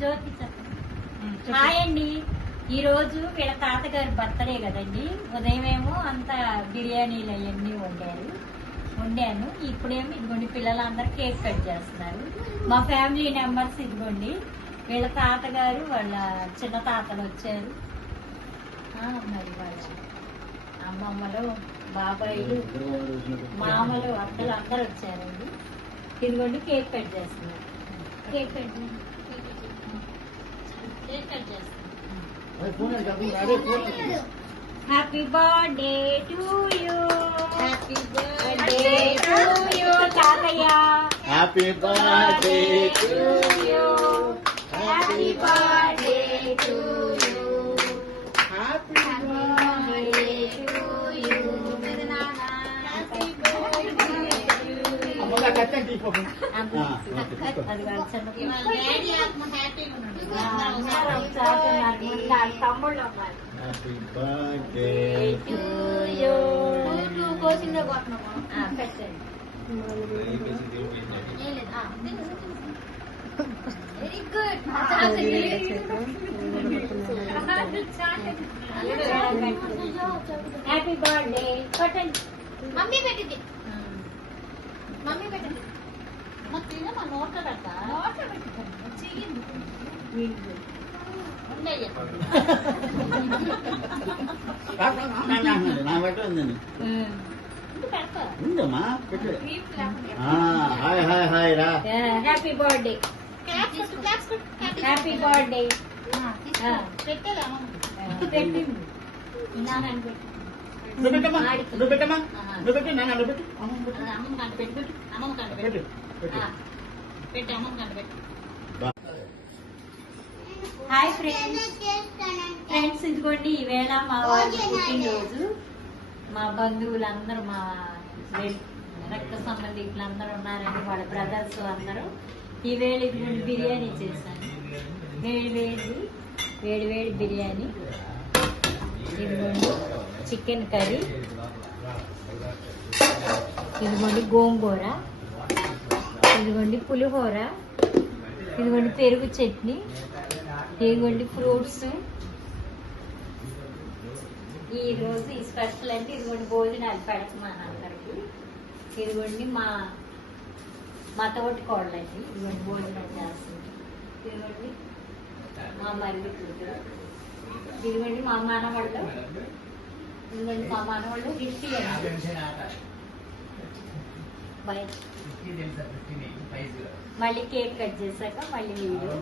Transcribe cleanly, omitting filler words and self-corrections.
జ్యోతి hi అండి. ఈ రోజు వీళ్ళ తాతగారి బర్త్డే కదండి. ఉదయమేమో అంతా బిర్యానీలు అవన్నీ వండాను. ఇప్పుడేమో ఇదిగోండి పిల్లలందరూ కేక్ కట్ చేస్తున్నారు. మా ఫ్యామిలీ మెంబర్స్ ఇదిగోండి. వీళ్ళ తాతగారు వాళ్ళ చిన్న తాతలు వచ్చారు. మరి వాళ్ళ అమ్మమ్మలు, బాబాయిలు, మామలు, అత్తలు అందరూ వచ్చారండి. ఇదిగోండి కేక్ కట్ చేస్తున్నారు. కేక్ కట్ చేస్తున్నారు. Happy birthday to you. Happy birthday to you తాతయ్య. Happy birthday to you. Happy birthday to you. Happy birthday to you. Happy birthday అమ్మగా కట్టండి తీసుకోండి. అది వాళ్ళు చిన్న తమ్ముళ్ళు ఉన్నారు. Happy birthday to you. కోసిందే కొట్టినాము. పెట్టండి. Very good. Happy birthday. కొట్టండి. మమ్మీ పెట్టింది. మమ్మీ పెట్టింది. మా నోట్లో పెడతా. నోట్లో పెట్టింది. నా బట్ట ఉందండి ఉందమ్మా పెట్టు. హాయ్ హాయ్ హాయ్ రా. Happy birthday. Happy birthday. పెట్టింది. నువ్వు పెట్టమ్మా నువ్వు పెట్టమ్మా నువ్వు పెట్టు నాన్న నువ్వు పెట్టు. అమ్మమ్మ కంట పెట్టు. అమ్మమ్మ కంట పెట్టు. పెట్టు అమ్మమ్మ కంట పెట్టు. హాయ్ ఫ్రెండ్స్ ఇదిగోండి ఈవేళ మా వారి పుట్టినరోజు. మా బంధువులందరూ, మా రక్త సంబంధికులందరూ ఉన్నారండి. వాళ్ళ బ్రదర్స్ అందరూ. ఈవేళ ఇదిగోండి బిర్యానీ చేశాను. వేడి బిర్యానీ. ఇదిగోండి చికెన్ కర్రీ. ఇదిగోండి గోంగూర. ఇదిగోండి పులిహోర. ఇదిగోండి పెరుగు చట్నీ. ఇదిగోండి ఫ్రూట్స్. ఈ రోజు ఈ స్పెషల్ అంటే ఇదిగోండి భోజనాలు పెడుతున్నాను అందరికి. ఇదిగోండి మా తోటి కోళ్ళండి. ఇదిగోండి భోజనం చేస్తుంది. ఇదిగోండి మా మరిది కూతురు. ఇదిగోండి మా మనవాళ్ళు. ఇదిగోండి మా మనవాళ్ళు రిషి అండి. మళ్ళీ కేక్ కట్ చేశాక మళ్ళీ వీడియో.